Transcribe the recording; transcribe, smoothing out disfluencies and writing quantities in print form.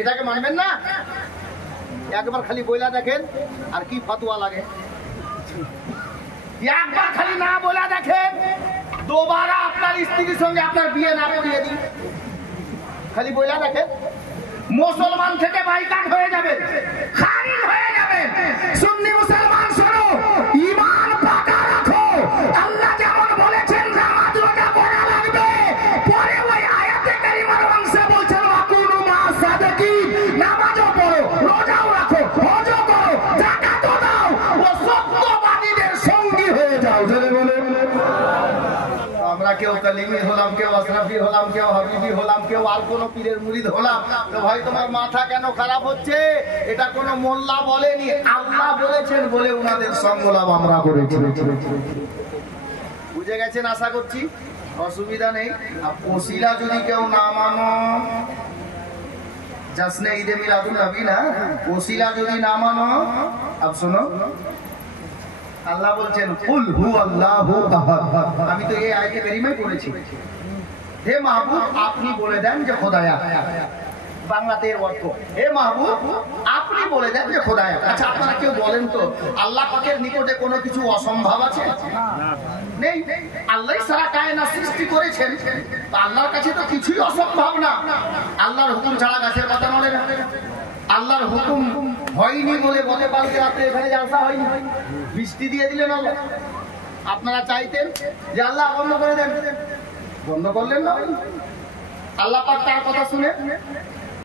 এটাকে মানবেন না? একবার খালি বইলা দেখেন আর কি ফতোয়া লাগে। একবার খালি না বলা দেখেন, দুবারা আপনার স্ত্রীর সঙ্গে আপনার বিয়ে না করিয়ে দিন। খালি বইলা দেখেন, মুসলমান থেকে বাইকাট হয়ে যাবে, খারিজ হয়ে যাবে। সুন্নি মুসলমান শোনো, ঈমান পাকা রাখো। আল্লাহ যেমন বলেছেন নামাজ রোজা পড়া লাগবে, পরে ওই আয়াতে কারিমার অংশে বলছেন ওয়াকুনু মা'আস সাদিকিন, নামাজও পড়ো, রোজাও রাখো, হজও করো, যাকাতও দাও, ও সত্যবাদীদের সঙ্গী হয়ে যাও। জোরে বলে আমরা কেউ কালিমি হলাম, কেউ আশরাফি হলাম, কেউ হাবিবি হলাম, কেউ আর কোন পীরের মুরিদ হলাম, তো ভাই তোমার মাথা কেন খারাপ হচ্ছে? এটা কোন মোল্লা বলেনি, আল্লাহ বলেছেন বলে উনাদের সঙ্গ লাভ আমরা করেছি। বুঝে গেছেন আশা করছি, অসুবিধা নেই। আর ওসিলা যদি কেউ না মানো, জাসনে ঈদে মিলাদুন নবী না, ওসিলা যদি না মানো, আব শোনো, আল্লাহ বলছেন কুল হু আল্লাহু আহাদ। আমি তো এই আয়াতে কারিমায় পড়েছি, হে মাহবুব আপনি বলে দেন যে খোদায়া। বাংলাতে এর অর্থ, হে মাহবুব আপনি বলে দেন যে খোদায়া। আচ্ছা আপনারা কেউ বলেন তো, আল্লাহ পাকের নিকটে কোনো কিছু অসম্ভব আছে? নেই। আল্লাহ সারা কায়নাত সৃষ্টি করেছেন, আল্লাহর কাছে তো কিছুই অসম্ভব না। আল্লাহর হুকুম ছাড়া গাছের পাতা নড়ে না, আল্লাহর হুকুম হয়নি বলে গতকালকে রাতে এখানে জালসা হয়নি, বৃষ্টি দিয়ে দিলেন আল্লাহ। আপনারা চাইতেন যে আল্লাহ বন্ধ করে দেন, বন্ধ করলেন না। আল্লাহ পাক তার কথা শুনে